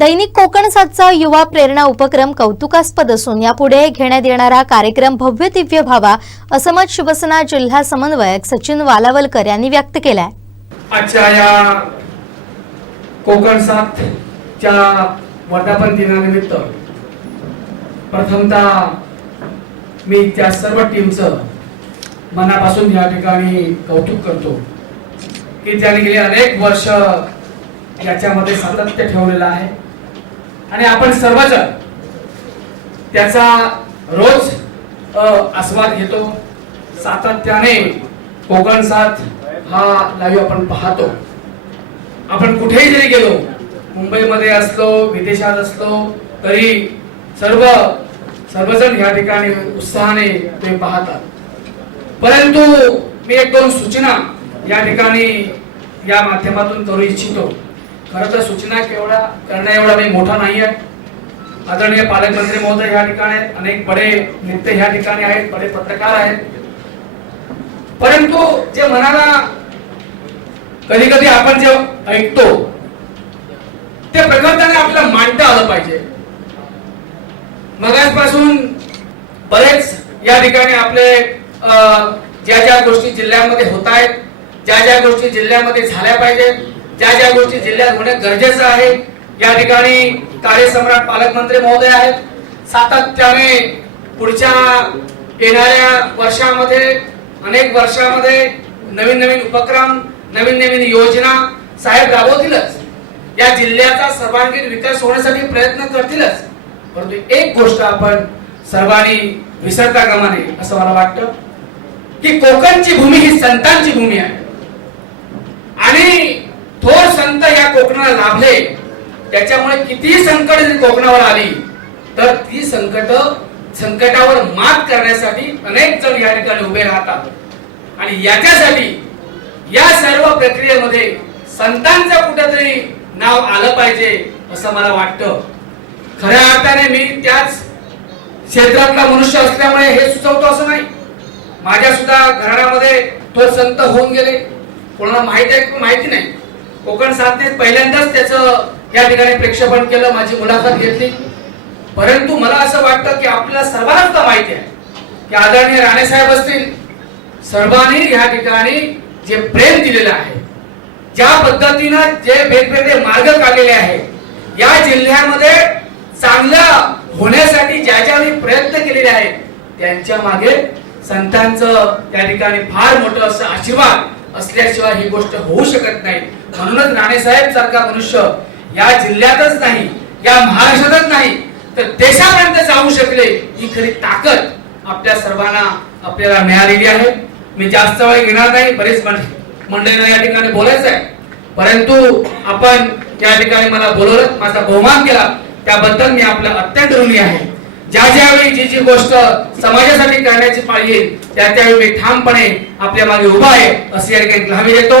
दैनिक कोकण सातचा युवा प्रेरणा उपक्रम कौतुकास्पद असून यापुढे घेण्यात येणारा कार्यक्रम भव्य दिव्य व्हावा असं मत शिवसेना जिल्हा समन्वयक सचिन वालावलकर यांनी व्यक्त केलाय. आजच्या या कोकण सातच्या वर्धापन दिनानिमित्त प्रथमतः मी त्या सर्व टीमचं मनापासून या ठिकाणी कौतुक करतो की त्यांनी गेली अनेक वर्ष याच्यामध्ये सातत्य ठेवलेलं आहे. आणि आपण सर्वजण त्याचा रोज आस्वाद घेतो. सातत्याने कोकण साथ हा लाईव्ह आपण पाहतो. आपण कुठेही जरी गेलो मुंबईमध्ये असलो विदेशात असलो तरी सर्व सर्वजण या ठिकाणी उत्साहाने ते पाहतात. परंतु मी एक दोन सूचना या ठिकाणी या माध्यमातून करू इच्छितो. खरं तर सूचना केवढा करण्या एवढा मी मोठा नाही आहे आदरणीय पालकमंत्री महोदय या ठिकाणी अनेक बडे नेते ह्या ठिकाणी आहेत बडे पत्रकार आहेत. परंतु जे मनाला कधी कधी आपण जे ऐकतो ते प्रकर्ताने आपल्याला मांडता आलं पाहिजे. मगासपासून बरेच या ठिकाणी आपले ज्या ज्या गोष्टी जिल्ह्यामध्ये होत आहेत ज्या ज्या गोष्टी जिल्ह्यामध्ये झाल्या पाहिजेत ज्या ज्या गोष्टी जिल्ह्यात होणे गरजेचं आहे या ठिकाणी कार्यसम्राट पालकमंत्री महोदय आहेत. सातत्याने पुढच्या येणाऱ्या वर्षामध्ये अनेक वर्षामध्ये नवीन नवीन उपक्रम नवीन नवीन योजना साहेब राबवतीलच. या जिल्ह्याचा सर्वांगीण विकास होण्यासाठी प्रयत्न करतीलच. परंतु एक गोष्ट आपण सर्वांनी विसरता कामा नये असं मला वाटतं की कोकणची भूमी ही संतांची भूमी आहे. आणि कोकणाला लाभले. त्याच्यामुळे किती संकट जरी कोकणावर आली तर ती संकट संकटावर मात करण्यासाठी अनेक जण या ठिकाणी उभे राहतात. आणि याच्यासाठी या सर्व प्रक्रियेमध्ये संतांचं कुठेतरी नाव आलं पाहिजे असं मला वाटतं. खऱ्या अर्थाने मी त्याच क्षेत्रातला मनुष्य असल्यामुळे हे सुचवतो असं नाही. माझ्या सुद्धा घराण्यामध्ये तो संत होऊन गेले. कोणाला माहिती आहे माहिती नाही. कोकण साधनेत पहिल्यांदाच त्याचं या ठिकाणी प्रेक्षेपण केलं माझी मुलाखत घेतली. परंतु मला असं वाटतं की आपल्या सर्वांना माहिती आहे की आदरणीय राणेसाहेब असतील सर्वांनी या ठिकाणी जे प्रेम दिलेलं आहे ज्या पद्धतीनं जे वेगवेगळे मार्ग काढलेले आहेत या जिल्ह्यामध्ये चांगलं होण्यासाठी ज्या ज्या प्रयत्न केलेले आहेत त्यांच्या मागे संतांचं त्या ठिकाणी फार मोठं असं आशीर्वाद असल्याशिवाय ही गोष्ट होऊ शकत नाही. म्हणूनच नाणेसाहेब सारखा मनुष्य या जिल्ह्यातच नाही या महाराष्ट्रातच नाही तर देशापर्यंत जाऊ शकले ही खरी ताकद आपल्या सर्वांना आपल्याला मिळालेली आहे. मी जास्त वेळ घेणार नाही बरेच मंडळींना या ठिकाणी बोलायचं आहे. परंतु आपण या ठिकाणी मला बोलवलं माझा बहुमान केला त्याबद्दल मी आपलं अत्यंत ऋणी आहे. ज्या ज्यावेळी जी जी गोष्ट समाजासाठी करण्याची पाळी येईल त्या त्यावेळी मी ठामपणे आपल्या मागे उभा आहे असे या ठिकाणी हमी देतो.